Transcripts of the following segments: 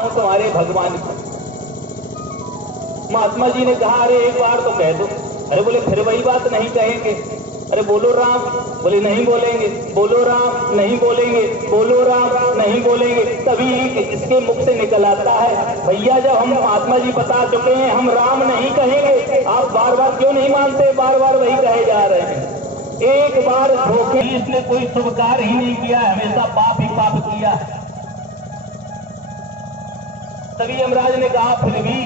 हूँ तुम्हारे भगवान को। महात्मा जी ने कहा अरे एक बार तो कह दो। अरे बोले फिर वही बात नहीं कहेंगे। अरे बोलो राम। बोले नहीं बोलेंगे। बोलो राम। नहीं बोलेंगे। बोलो राम। नहीं बोलेंगे। तभी इसके मुख से निकल आता है भैया जब हम महात्मा जी बता चुके हैं हम राम नहीं कहेंगे, आप बार बार क्यों नहीं मानते, बार बार वही कहे जा रहे हैं। एक बार धोखे इसने कोई शुभ कार्य ही नहीं किया, हमेशा पाप ही पाप किया। तभी यमराज ने कहा फिर भी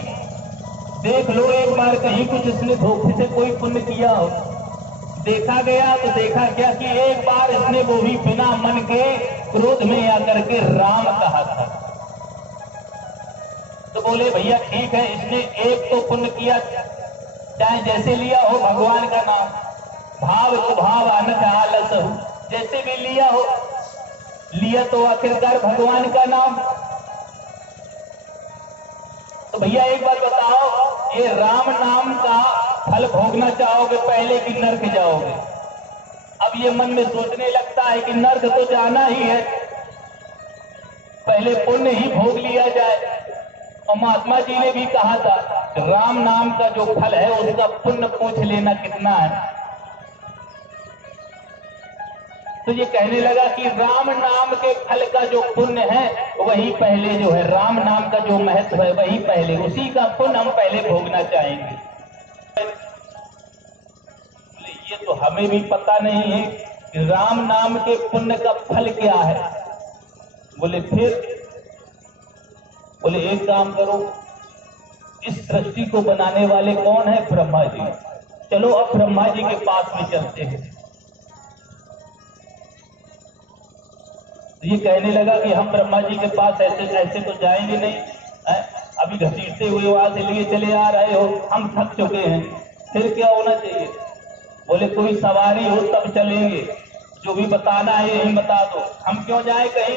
देख लो एक बार कहीं कुछ इसने धोखे से कोई पुण्य किया हो। देखा गया तो देखा क्या कि एक बार इसने वो भी बिना मन के क्रोध में आकर के राम कहा था। तो बोले भैया ठीक है, इसने एक तो पुण्य किया, चाहे जैसे लिया हो भगवान का नाम, भाव कुभाव आनंद आलस हो, जैसे भी लिया हो, लिया तो आखिरकार भगवान का नाम। तो भैया एक बात बताओ, ये राम नाम का फल भोगना चाहोगे पहले कि नर्क जाओगे? अब ये मन में सोचने लगता है कि नर्क तो जाना ही है, पहले पुण्य ही भोग लिया जाए। और महात्मा जी ने भी कहा था राम नाम का जो फल है उसका पुण्य पूछ लेना कितना है। तो ये कहने लगा कि राम नाम के फल का जो पुण्य है वही पहले जो है, राम नाम का जो महत्व है वही पहले, उसी का पुण्य हम पहले भोगना चाहेंगे। ये तो हमें भी पता नहीं है कि राम नाम के पुण्य का फल क्या है। बोले फिर? बोले एक काम करो, इस सृष्टि को बनाने वाले कौन है? ब्रह्मा जी। चलो अब ब्रह्मा जी के पास में चलते हैं। ये कहने लगा कि हम ब्रह्मा जी के पास ऐसे ऐसे तो जाएंगे नहीं, अभी घसीटते हुए वहां से लिए चले आ रहे हो, हम थक चुके हैं, फिर क्या होना चाहिए? बोले कोई सवारी हो तब चलेंगे, जो भी बताना है यही बता दो, हम क्यों जाए कहीं।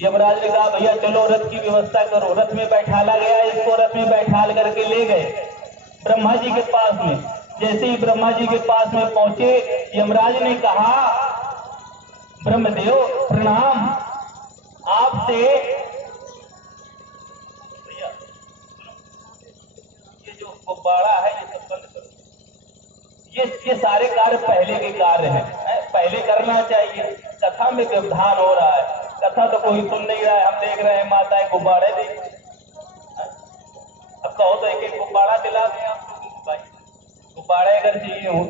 यमराज ने कहा भैया चलो रथ की व्यवस्था करो। रथ में बैठाला गया, इसको रथ में बैठाल करके ले गए ब्रह्मा जी के पास में। जैसे ही ब्रह्मा जी के पास में पहुंचे, यमराज ने कहा ब्रह्मदेव प्रणाम, आपसे ये जो गुब्बारा है ये सब बंद करो। ये सारे कार्य पहले के कार्य हैं, पहले करना चाहिए। कथा में व्यवधान हो रहा है, कथा तो कोई सुन नहीं रहा है, हम देख रहे हैं माताएं गुब्बारे देख। अब कहो तो एक एक गुब्बारा दिला दें आप लोगों को, भाई गुब्बारे अगर चाहिए हो।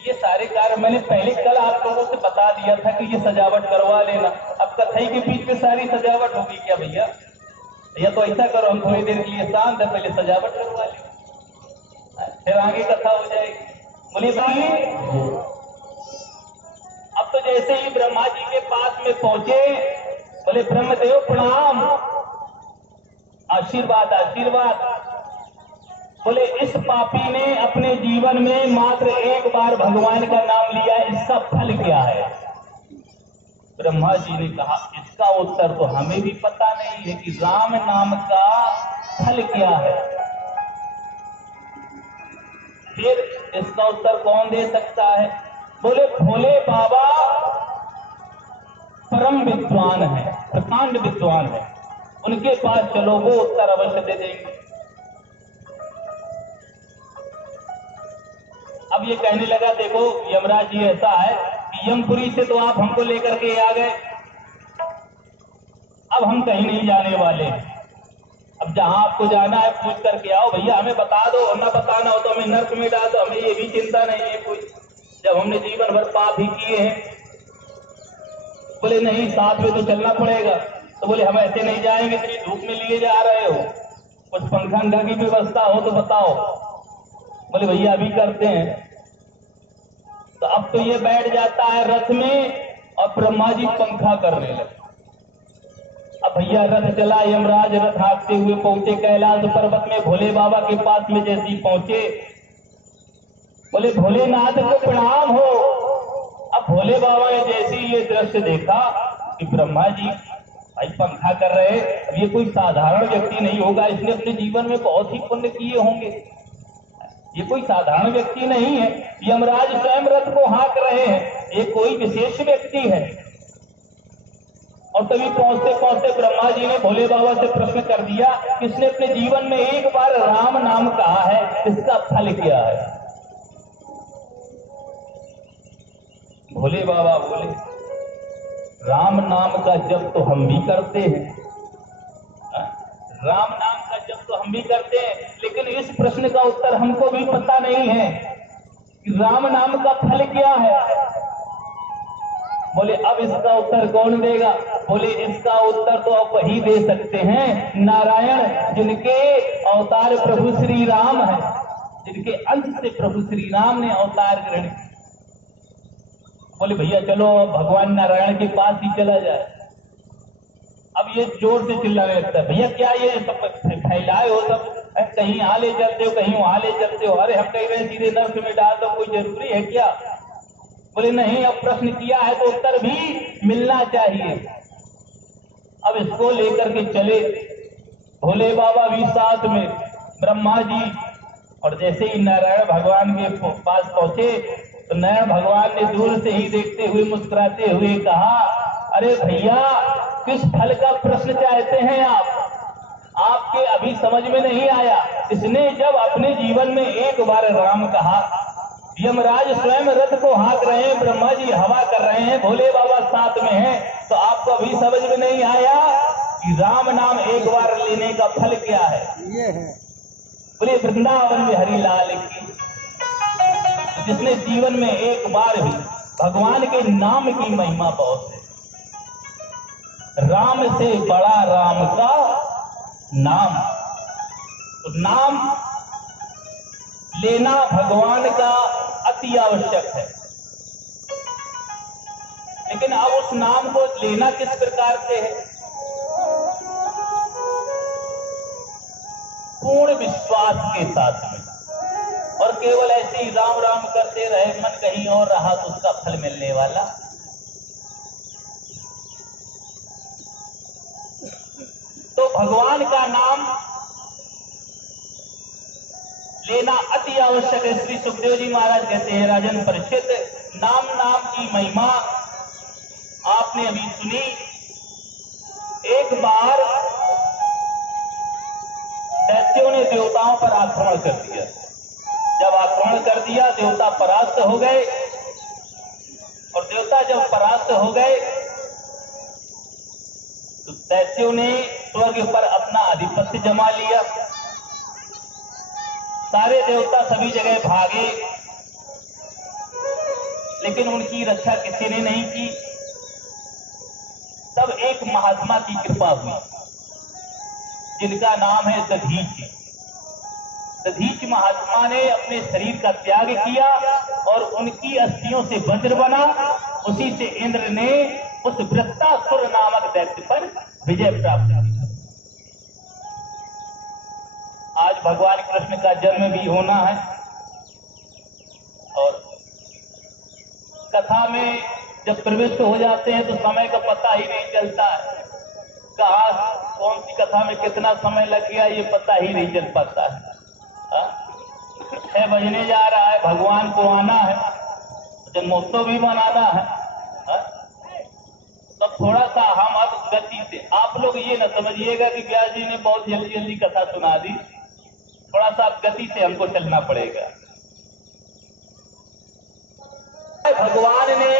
ये सारे कार्य मैंने पहले कल आप लोगों से बता दिया था कि ये सजावट करवा लेना। अब कथाई के बीच में सारी सजावट होगी क्या भैया? या तो ऐसा करो, हम थोड़ी देर के लिए शांत है, पहले सजावट करवा ले, फिर आगे कथा हो जाएगी। बोलिए भाई। अब तो जैसे ही ब्रह्मा जी के पास में पहुंचे, बोले ब्रह्मदेव प्रणाम, आशीर्वाद आशीर्वाद। बोले इस पापी ने अपने जीवन में मात्र एक बार भगवान का नाम लिया, इसका फल क्या है? ब्रह्मा जी ने कहा इसका उत्तर तो हमें भी पता नहीं है कि राम नाम का फल क्या है। फिर इसका उत्तर कौन दे सकता है? बोले भोले बाबा परम विद्वान है, प्रकांड विद्वान है, उनके पास चलो, वो उत्तर अवश्य दे देंगे। अब ये कहने लगा देखो यमराज जी ऐसा है कि यमपुरी से तो आप हमको लेकर के आ गए, अब हम कहीं नहीं जाने वाले हैं। अब जहां आपको जाना है पूछ करके आओ, भैया हमें बता दो, और ना बताना हो तो हमें नर्क में डाल दो, हमें ये भी चिंता नहीं है कोई, जब हमने जीवन भर पाप ही किए हैं। बोले नहीं साथ में तो चलना पड़ेगा। तो बोले हम ऐसे नहीं जाएंगे, इतनी धूप में लिए जा रहे हो, कुछ पंखा की व्यवस्था हो तो बताओ। बोले भैया अभी करते हैं। तो अब तो ये बैठ जाता है रथ में और ब्रह्मा जी पंखा करने लगे। अब भैया रथ चला, यमराज रथ हाँकते हुए पहुंचे कैलाश पर्वत में, भोले बाबा के पास में जैसे ही पहुंचे, बोले भोलेनाथ को प्रणाम हो। अब भोले बाबा ने जैसे ही ये दृश्य देखा कि ब्रह्मा जी भाई पंखा कर रहे, अब ये कोई साधारण व्यक्ति नहीं होगा, इसने अपने जीवन में बहुत ही पुण्य किए होंगे, ये कोई साधारण व्यक्ति नहीं है, यमराज स्वयं रथ को हाँक रहे हैं, ये कोई विशेष व्यक्ति है। और तभी पहुंचते पहुंचते ब्रह्मा जी ने भोले बाबा से प्रश्न कर दिया, किसने अपने जीवन में एक बार राम नाम कहा है, इसका फल क्या है? भोले बाबा बोले, राम नाम का जप तो हम भी करते हैं, राम नाम का जप तो हम भी करते हैं, लेकिन इस प्रश्न का उत्तर हमको भी पता नहीं है कि राम नाम का फल क्या है। बोले अब इसका उत्तर कौन देगा? बोले इसका उत्तर तो अब वही दे सकते हैं नारायण, जिनके अवतार प्रभु श्री राम है, जिनके अंश से प्रभु श्री राम ने अवतार ग्रहण किया। बोले भैया चलो भगवान नारायण के पास ही चला जाए। अब ये जोर से चिल्लाने लगता है, भैया क्या ये सब फैलाए हो, सब कहीं यहाँ ले चलते हो, कहीं वहां ले चलते हो, अरे हम कह रहे सीधे नर्क में डाल दो, कोई जरूरी है क्या? बोले नहीं, अब प्रश्न किया है तो उत्तर भी मिलना चाहिए। अब इसको लेकर के चले भोले बाबा भी साथ में, ब्रह्मा जी, और जैसे ही नारायण भगवान के पास पहुंचे तो नारायण भगवान ने दूर से ही देखते हुए मुस्कुराते हुए कहा, अरे भैया किस फल का प्रश्न चाहते हैं आप? आपके अभी समझ में नहीं आया। इसने जब अपने जीवन में एक बार राम कहा, यमराज स्वयं रथ को हाँक रहे हैं, ब्रह्मा जी हवा कर रहे हैं, भोले बाबा साथ में हैं, तो आपको अभी समझ में नहीं आया कि राम नाम एक बार लेने का फल क्या है? ये है। बोले वृंदावन में हरि लाल की, जिसने जीवन में एक बार भी भगवान के नाम की महिमा बहुत है। राम से बड़ा राम का नाम, तो नाम लेना भगवान का अति आवश्यक है। लेकिन अब उस नाम को लेना किस प्रकार से है? पूर्ण विश्वास के साथ में, और केवल ऐसे ही राम राम करते रहे, मन कहीं और रहा तो उसका फल मिलने वाला। तो भगवान का नाम लेना अति आवश्यक है। श्री सुखदेव जी महाराज कहते हैं, राजन परीक्षित, नाम नाम की महिमा आपने अभी सुनी। एक बार दैत्यों ने देवताओं पर आक्रमण कर दिया। जब आक्रमण कर दिया, देवता परास्त हो गए, और देवता जब परास्त हो गए तो दैत्यों ने स्वर्ग पर अपना आधिपत्य जमा लिया। सारे देवता सभी जगह भागे, लेकिन उनकी रक्षा किसी ने नहीं की। तब एक महात्मा की कृपा हुई, जिनका नाम है दधीच। दधीच महात्मा ने अपने शरीर का त्याग किया और उनकी अस्थियों से वज्र बना। उसी से इंद्र ने उस वृत्तासुर नामक दैत्य पर विजय प्राप्त की। आज भगवान कृष्ण का जन्म भी होना है, और कथा में जब प्रविष्ट हो जाते हैं तो समय का पता ही नहीं चलता है। कहाँ कौन सी कथा में कितना समय लग गया ये पता ही नहीं चल पाता है। 6 बजने जा रहा है, भगवान को आना है, जन्मोत्सव भी मनाना है। तो थोड़ा सा हम अब गति से, आप लोग ये न समझिएगा कि व्यास जी ने बहुत जल्दी जल्दी कथा सुना दी, थोड़ा सा गति से हमको चलना पड़ेगा। भगवान ने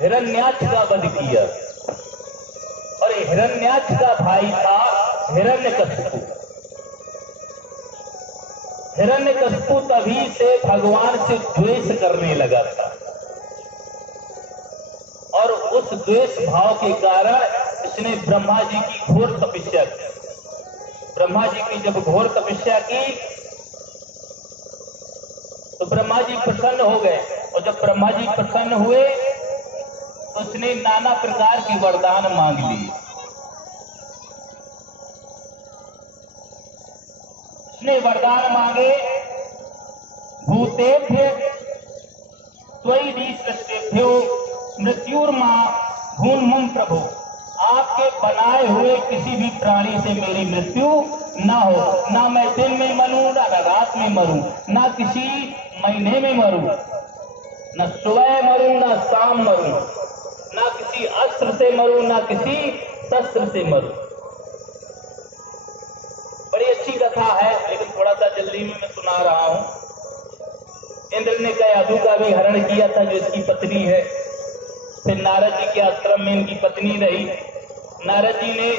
हिरण्याक्ष का वध किया, और हिरण्याक्ष का भाई था हिरण्यकशिपु। हिरण्यकशिपु तभी से भगवान से द्वेष करने लगा था, और उस द्वेष भाव के कारण इसने ब्रह्मा जी की घोर तपस्या की। ब्रह्मा जी की जब घोर तपस्या की तो ब्रह्मा जी प्रसन्न हो गए, और जब ब्रह्मा जी प्रसन्न हुए तो उसने नाना प्रकार के वरदान मांग लिए। उसने वरदान मांगे, भूतेभ्य त्वयि सृष्टेभ्यो मृत्युर्मा भून्मुं प्रभु, आपके बनाए हुए किसी भी प्राणी से मेरी मृत्यु ना हो, ना मैं दिन में मरूं, ना रात में मरूं, ना किसी महीने में मरूं, ना सुबह मरूं, ना शाम मरूं, ना किसी किसी अस्त्र से मरूं ना किसी शस्त्र से मरूं। बड़ी अच्छी कथा है, लेकिन थोड़ा सा जल्दी में मैं सुना रहा हूं। इंद्र ने कयाधु का भी हरण किया था, जो इसकी पत्नी है। फिर नारद जी के आश्रम में इनकी पत्नी रही। नारद जी ने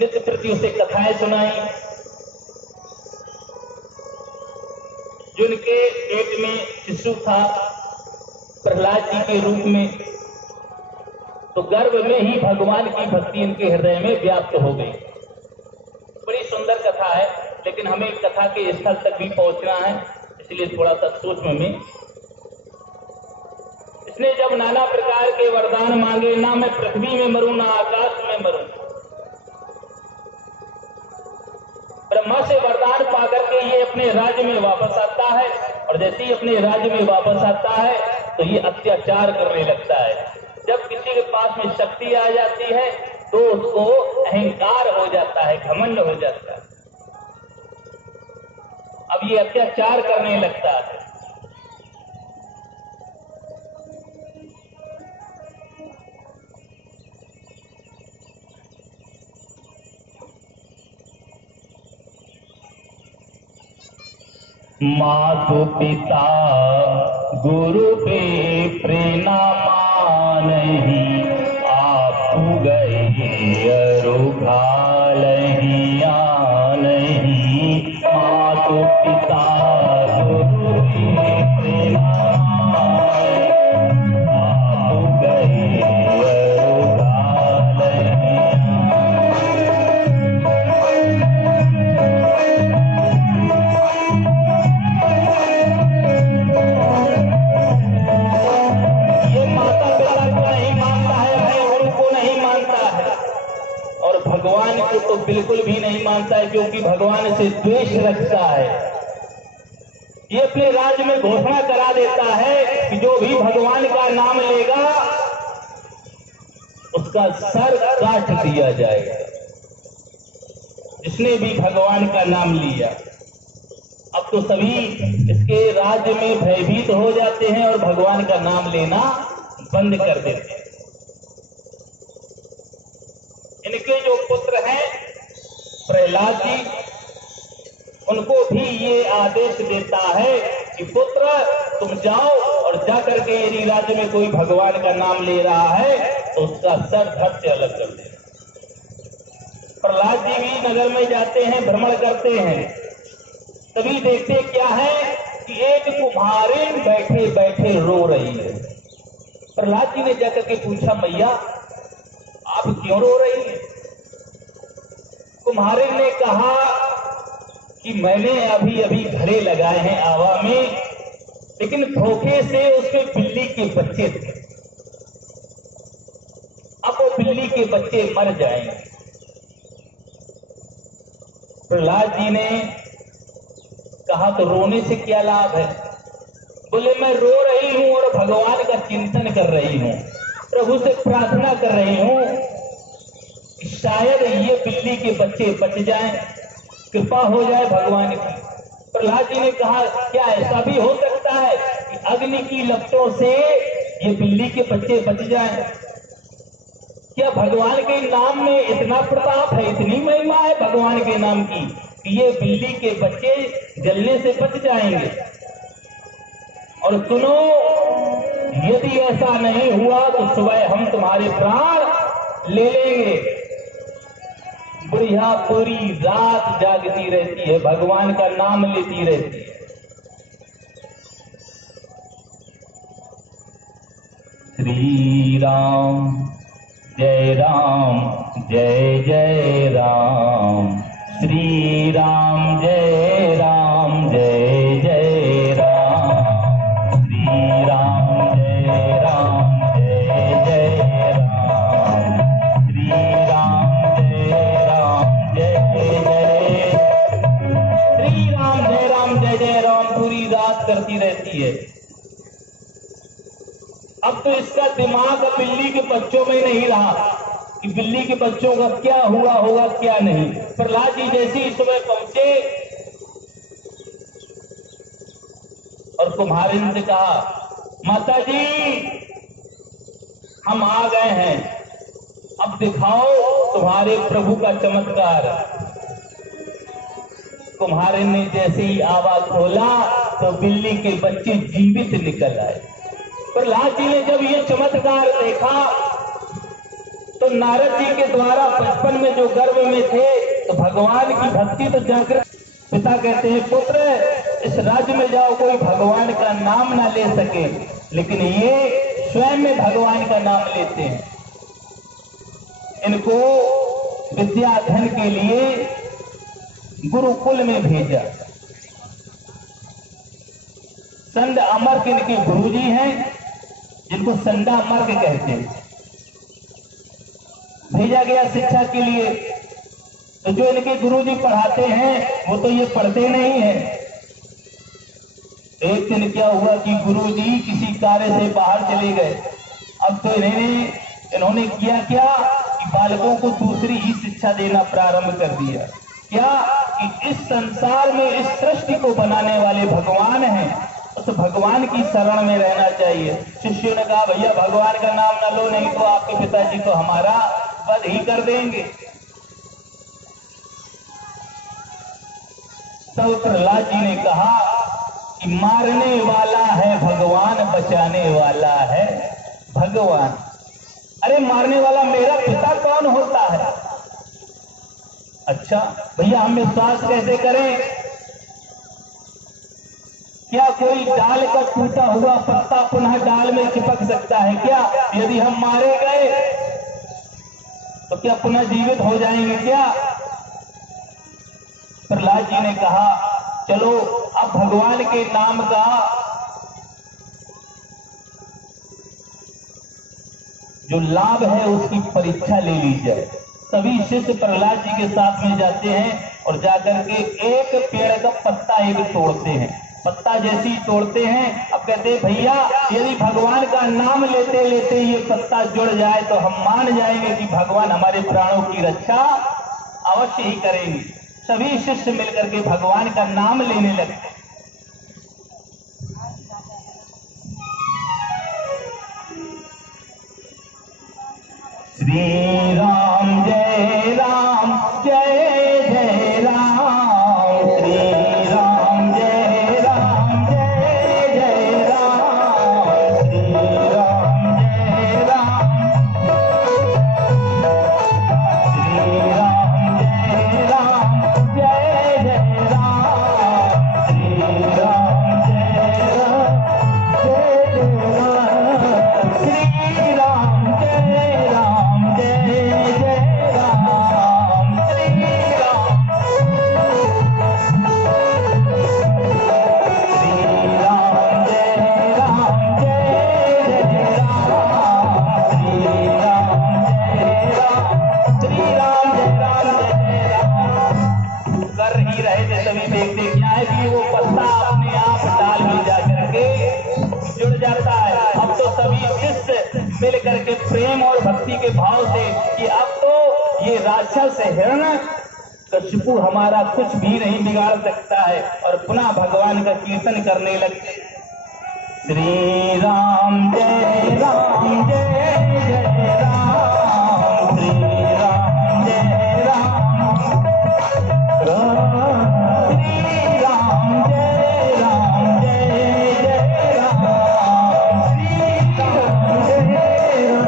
नित्य प्रति उसे कथाएं सुनाई। जो इनके पेट में शिशु था प्रहलाद जी के रूप में, तो गर्भ में ही भगवान की भक्ति इनके हृदय में व्याप्त हो गई। बड़ी सुंदर कथा है, लेकिन हमें कथा के स्थल तक भी पहुंचना है, इसलिए थोड़ा सा सूक्ष्म में। इसने जब नाना प्रकार के वरदान मांगे, ना मैं पृथ्वी में मरूं ना आकाश में मरूं, ब्रह्मा से वरदान पाकर के ये अपने राज्य में वापस आता है। और जैसे ही अपने राज्य में वापस आता है तो ये अत्याचार करने लगता है। जब किसी के पास में शक्ति आ जाती है तो उसको अहंकार हो जाता है, घमंड हो जाता है। अब ये अत्याचार करने लगता है। मातु पिता गुरु पे प्रेरणा मानही, आप गए अरुघालही आनही। मातु पिता गुरु पे प्रेरणा मानही, आप गए अरुघालही। भगवान को तो बिल्कुल भी नहीं मानता है, क्योंकि भगवान से द्वेष रखता है। ये अपने राज्य में घोषणा करा देता है कि जो भी भगवान का नाम लेगा उसका सर काट दिया जाएगा। जिसने भी भगवान का नाम लिया, अब तो सभी इसके राज्य में भयभीत हो जाते हैं और भगवान का नाम लेना बंद कर देते हैं। इनके जो पुत्र हैं प्रहलाद जी, उनको भी ये आदेश देता है कि पुत्र तुम जाओ और जाकर के यदि राज्य में कोई भगवान का नाम ले रहा है तो उसका सर धड़ से अलग कर देना। प्रहलाद जी भी नगर में जाते हैं, भ्रमण करते हैं, तभी देखते क्या है कि एक कुम्हारिन बैठे बैठे रो रही है। प्रहलाद जी ने जाकर के पूछा, मैया आप क्यों रो रही हैं? कुम्हारिन ने कहा कि मैंने अभी अभी घड़े लगाए हैं आवा में, लेकिन धोखे से उसमें बिल्ली के बच्चे थे। अब वो बिल्ली के बच्चे मर जाएंगे। प्रहलाद जी ने कहा तो रोने से क्या लाभ है? बोले मैं रो रही हूं और भगवान का चिंतन कर रही हूं, प्रभु से प्रार्थना कर रही हूं कि शायद ये बिल्ली के बच्चे बच जाएं, कृपा हो जाए भगवान की। प्रहलाद जी ने कहा क्या ऐसा भी हो सकता है कि अग्नि की लपटों से ये बिल्ली के बच्चे बच जाएं? क्या भगवान के नाम में इतना प्रताप है, इतनी महिमा है भगवान के नाम की कि ये बिल्ली के बच्चे जलने से बच जाएंगे? और सुनो, यदि ऐसा नहीं हुआ तो सुबह हम तुम्हारे प्राण ले लेंगे। बुढ़िया पूरी रात जागती रहती है, भगवान का नाम लेती रहती है। श्री राम जय जय राम, श्री राम जय जय राम, श्री राम जय जय राम, श्री राम जय जय, श्री राम जय राम पूरी रात करती रहती है। अब तो इसका दिमाग बिल्ली के बच्चों में नहीं रहा कि बिल्ली के बच्चों का क्या हुआ होगा क्या नहीं। प्रहलाद जी जैसे ही सुबह पहुंचे और कुम्हारिन से कहा, माता जी हम आ गए हैं, अब दिखाओ तुम्हारे प्रभु का चमत्कार। कुम्हारे ने जैसे ही आवाज खोला तो बिल्ली के बच्चे जीवित निकल आए। प्रहलाद जी ने जब ये चमत्कार देखा तो नारद जी के द्वारा बचपन में जो गर्भ में थे तो भगवान की भक्ति तो जागृत। पिता कहते हैं पुत्र इस राज्य में जाओ, कोई भगवान का नाम ना ले सके, लेकिन ये स्वयं में भगवान का नाम लेते हैं। इनको विद्याधन के लिए गुरुकुल में भेजा। संड अमर्क इनके गुरुजी हैं, जिनको संडा अमर्क कहते हैं। भेजा गया शिक्षा के लिए। तो जो इनके गुरुजी पढ़ाते हैं वो तो ये पढ़ते नहीं है। एक दिन क्या हुआ कि गुरुजी किसी कार्य से बाहर चले गए। अब तो इन्होंने किया क्या कि बालकों को दूसरी ही शिक्षा देना प्रारंभ कर दिया। क्या कि इस संसार में इस सृष्टि को बनाने वाले भगवान हैं, उस भगवान की शरण में रहना चाहिए। शिष्यों ने कहा भैया भगवान का नाम ना लो, नहीं तो आपके पिताजी तो हमारा वध ही कर देंगे। तब प्रहलाद जी ने कहा कि मारने वाला है भगवान, बचाने वाला है भगवान। अरे मारने वाला मेरा पिता कौन होता है? अच्छा भैया हम विश्वास कैसे करें? क्या कोई डाल का टूटा हुआ पत्ता पुनः डाल में चिपक सकता है क्या? यदि हम मारे गए तो क्या पुनः जीवित हो जाएंगे क्या? प्रहलाद जी ने कहा चलो अब भगवान के नाम का जो लाभ है उसकी परीक्षा ले ली जाए। सभी शिष्य प्रहलाद जी के साथ में जाते हैं और जाकर के एक पेड़ का पत्ता एक तोड़ते हैं। पत्ता जैसे ही तोड़ते हैं, अब कहते हैं भैया यदि भगवान का नाम लेते लेते ये पत्ता जुड़ जाए तो हम मान जाएंगे कि भगवान हमारे प्राणों की रक्षा अवश्य ही करेंगे। सभी शिष्य मिलकर के भगवान का नाम लेने लगते। श्री राम जय राम जय जय राम, श्री राम जय राम जय जय राम, श्री राम जय राम, श्री राम जय राम जय जय राम, श्री राम जय राम जय जय राम, श्री राम जय राम जय जय राम, श्री राम, श्री राम जय राम जय जय राम, श्री राम जय राम, श्री राम जय राम कर ही रहे थे। तभी देखते क्या है कि वो पत्ता अपने आप डाल में जाकर के जुड़ जाता है। अब तो सभी शिष्य मिल करके प्रेम और भक्ति के भाव से कि अब तो ये राक्षस हिरण्यकशिपु हमारा कुछ भी नहीं बिगाड़ सकता है, और पुनः भगवान का कीर्तन करने लगते। श्री राम जय राम जय जय राम, श्री राम जय राम, श्री राम जय राम जय जय राम, श्री राम जय राम जय राम,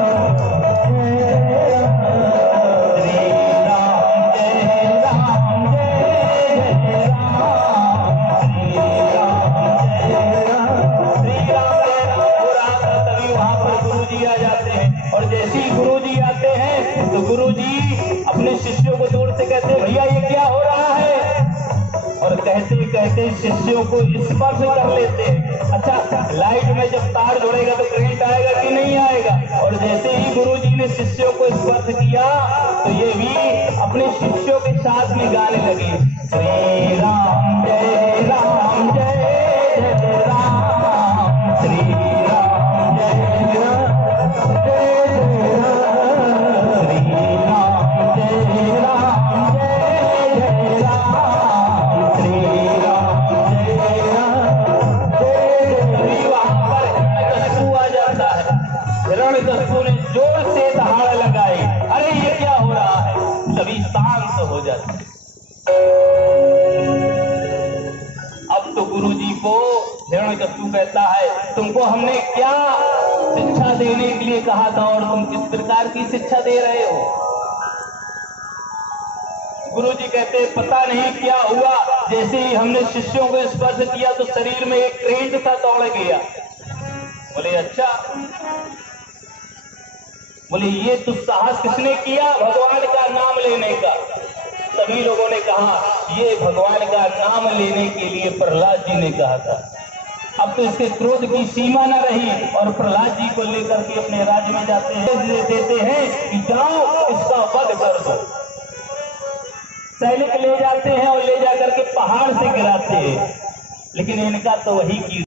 श्री राम जय राम जय जय राम, श्री राम जय राम, श्री राम जय राम हो रहा था। तभी वहां पर गुरुजी आ जाते हैं, और जैसे ही गुरुजी आते हैं तो गुरुजी अपने शिष्यों को दूर से कहते हैं भैया ये क्या हो रहा है, और कहते कहते शिष्यों को स्पर्श कर लेते हैं। अच्छा लाइट में जब तार जुड़ेगा तो करंट आएगा कि नहीं आएगा? और जैसे ही गुरुजी ने शिष्यों को स्पर्श किया तो ये भी अपने शिष्यों के साथ में गाने लगे, श्री राम जय राम जय जय राम, श्री राम जय राम जय जय राम, श्री राम जय राम जय जय राम, श्री राम जय राम जय जय। वहां पर हिरण्यकशिपु आ जाता है। हिरण्यकशिपु ने जाती है। अब तो गुरुजी को हिरण्यकश्यप कहता है, तुमको हमने क्या शिक्षा देने के लिए कहा था और तुम किस प्रकार की शिक्षा दे रहे हो? गुरुजी कहते, पता नहीं क्या हुआ, जैसे ही हमने शिष्यों को स्पर्श किया तो शरीर में एक करंट सा दौड़ गया। बोले अच्छा। बोले ये तो साहस किसने किया? भगवान का नाम लेने का। सभी लोगों ने कहा ये भगवान का नाम लेने के लिए प्रहलाद जी ने कहा था। अब तो इसके क्रोध की सीमा न रही और प्रहलाद जी को लेकर के अपने राज्य में जाते हैं, देते हैं कि जाओ इसका वध कर दो। सैनिक ले जाते हैं और ले जाकर के पहाड़ से गिराते हैं, लेकिन इनका तो वही की